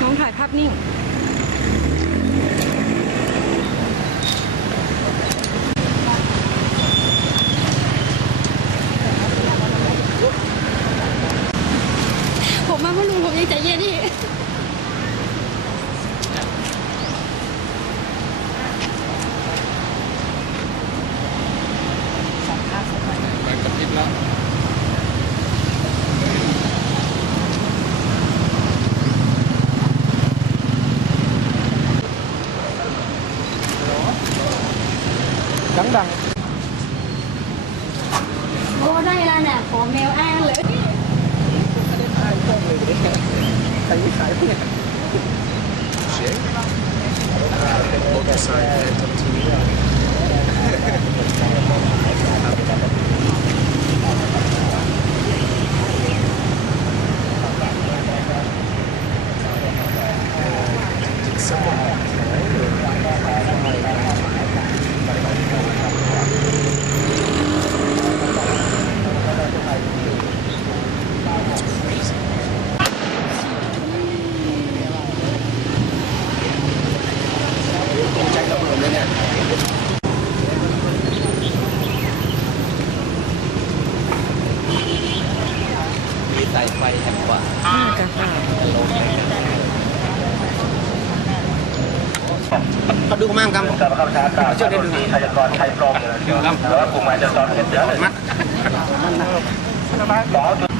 น้องถ่ายภาพนิ่ง ผมมาพ่อลุงผมยังใจเย็นนี่ ไปกระพริบแล้ว ดังดังโอ้ได้แล้วเนี่ยขอแมวอ้างเลย ขายพวกเลยดิขายขายพวกเนี่ย motorcycle tattoo ใจระเบิดเลยเนี่ย มีสายไฟแถมกว่ากะค่ะเขาดูมั่งครับการบังคับชาการเจ้าหน้าที่ชายกรชัยพรหมหรือว่ากลุ่มหมายเลขสองเจ็ดเจ็ดมัดสองจุด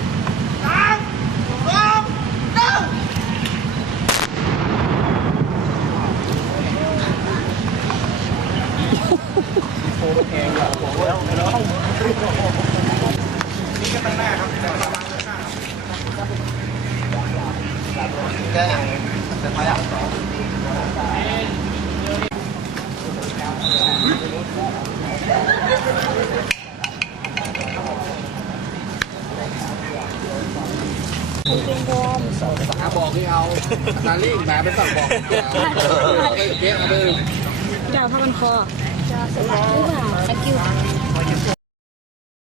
แกอย่างเสร็จไปอะอาบอกที่เอานาลีแบบไปสั่งบอกเอาไปเก็บเอาไปจะเอาผ้าพันคอ Sẽ bắt.